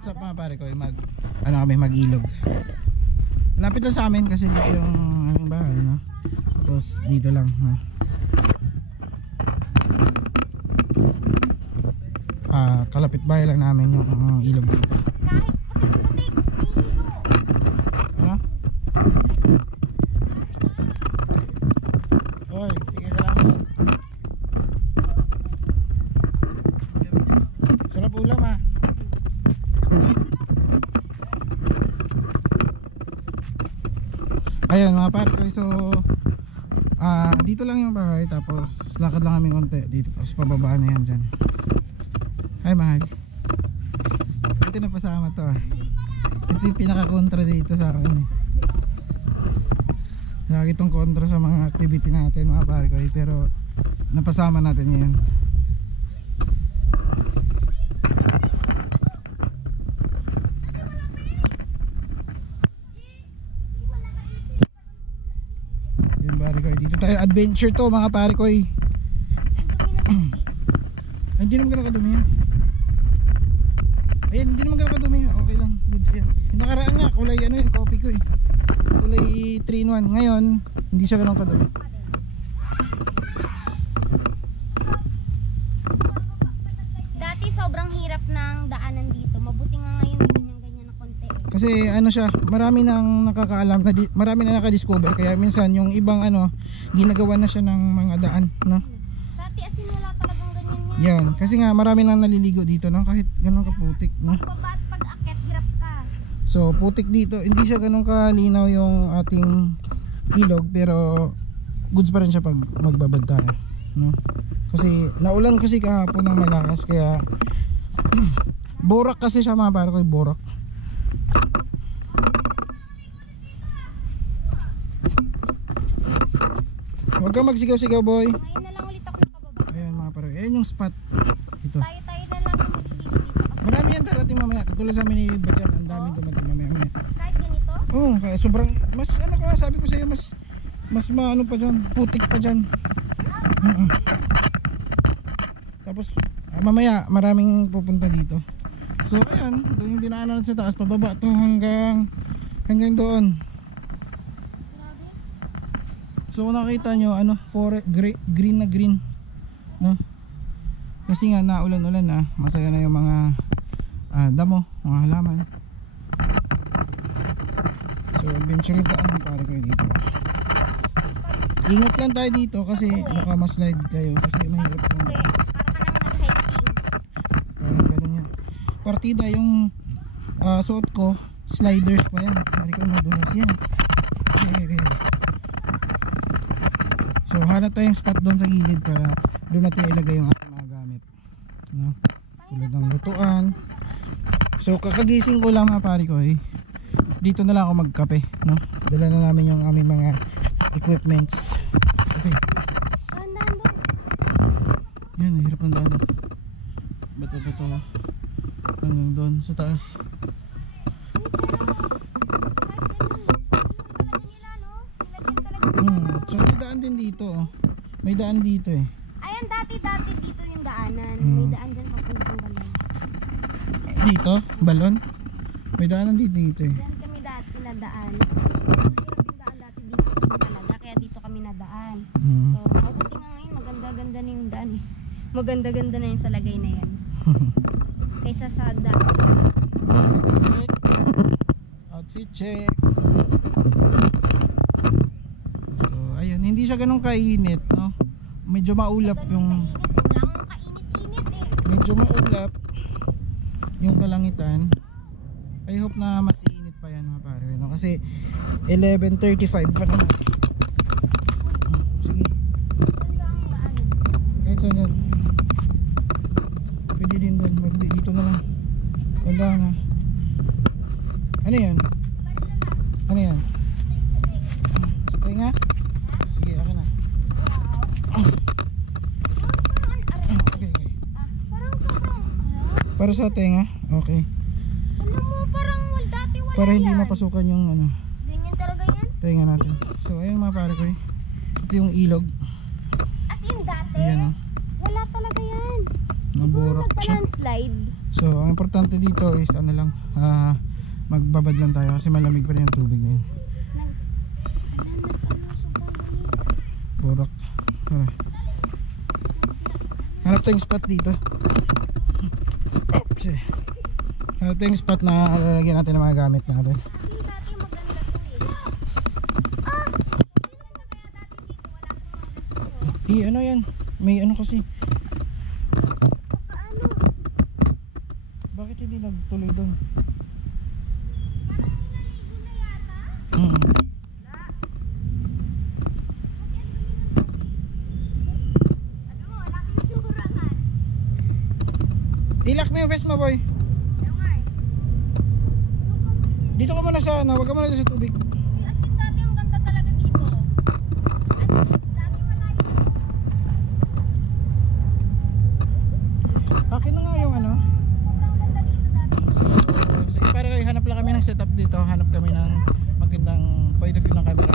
What's up mga pare ko, mag-ilog. Lapit lang sa amin kasi dito yung aming bahay, no? Tapos dito lang, no? Kalapit bahay lang namin yung ilog dito. Ano? Oy, sige na lang. Sarap ulam ah. Ayun mga pare ko, so dito lang yung bahay, tapos lakad lang kami konti dito, tapos pababa na yan dyan. Hi mahal, ito na pasama to ah. Ito yung pinaka-kontra dito sa akin eh. Lagi itong kontra sa mga activity natin mga pare ko, pero napasama natin ngayon. Dito tayo adventure to mga pare ko eh. Hindi naman ganun kadumi yan. Ayan, hindi naman ganun kadumi. Okay lang, goods yan. Yung nakaraan nga, kulay ano yung coffee ko eh. Kulay 3-in-1. Ngayon, hindi siya ganun kadumi. Dati sobrang hirap ng daanan dito. Mabuti nga ngayon ganyan na konti eh. Kasi ano siya, marami nang nakakaalam, marami na nakadiscover. Kaya minsan yung ibang ano, ginagawa na siya ng mga daan, no? Dati asin wala talagang ganyan yan. Yan, kasi nga marami nang naliligo dito, no? Kahit ganun kaputik, no? Pagbaba at pag-akit, hirap ka. So putik dito, hindi siya ganun kalinaw yung ating ilog, pero goods pa rin siya pag magbabad tayo, no? Kasi naulan kasi kahapon ng malakas, kaya borak kasi siya mga pare ko, borak. Huwag kang magsigaw-sigaw boy. Ngayon na lang ulit ako nakababa. Ayan mga pare, ayan yung spot ito. Tayo na lang yung maliligo dito. Marami yan darating mamaya, katulad sa amin ni Batyan, ang daming dumating mamaya. Kahit ganito? Oo, kaya sobrang, mas ano ka, sabi ko sa'yo, mas maano pa dyan, putik pa dyan. Tapos mamaya maraming pupunta dito. So ayan, doon yung dinaanan sa taas, pababa to hanggang doon. So kung nakita nyo, ano, green na green, no? Kasi nga naulan-ulan na, masaya na yung mga damo, mga halaman. So adventure daan pare kayo dito. Ingat lang tayo dito kasi baka ma-slide kayo kasi mahirap lang. Parang ganun yan. Partida yung suot ko, sliders pa yan. Pare ko madulas yan. Okay. So hanap tayong spot doon sa gilid para doon natin ilagay yung ating mga gamit, no? Tulad ng lutuan. So kakagising ko lang mga pare ko eh. Dito na lang ako magkape, no? Dala na namin yung aming mga equipments. Okay. Yan, hirap ng daan. Bato-bato hanggang doon sa taas. So may daan din dito, oh. May daan dito eh. Ayan, dati dito yung daanan. May daan dyan papuntang balon. Dito? Balon? May daanan dito eh. Diyan kami dati nadaan. Yung daan dati dito talaga, kaya dito kami nadaan. So mabuti nga ngayon, maganda-ganda na yung daan eh. Maganda-ganda na yung sa lagay na yan. Kaysa sa daan. Outfit check. So ayun, hindi siya ganun kainit, no? Medyo maulap yung Walang kainit-init eh. medyo maulap yung kalangitan. I hope na mas init pa yan mga pare, no? Kasi 11:35 pa naman. Sige. Kahit saan yan. Pwede din doon. Dito na lang. Wala na. Ano yan? Ano yan? Sige nga. Sige, akin na. Okay. Parang sobrang Para sa tenga? Okay. alam mo, parang dati wala Para hindi yan. mapasukan yung ano, Ganyan talaga yan? tenga natin. So ayun mga pare ko eh. Ito yung ilog. As in dati? Ayan, oh. Wala talaga yan. Naburok siya. Nagpa-landslide. So ang importante dito is ano lang, magbabad lang tayo kasi malamig pa rin yung tubig ngayon. Burak. Hanap tayong spot dito. Oops. Hanap tayong spot na lalagyan natin ng mga gamit natin. Ano yan? May ano kasi. Bakit hindi nagtuloy doon? Ilak mo yung vest mo, boy. Dito ka muna sa ano, wag ka muna sa tubig. Asin dati ang ganda talaga dito. Akin na nga yung ano. So, sige, para kayo hanap lang kami ng setup dito. Hanap kami ng magandang point of view ng camera.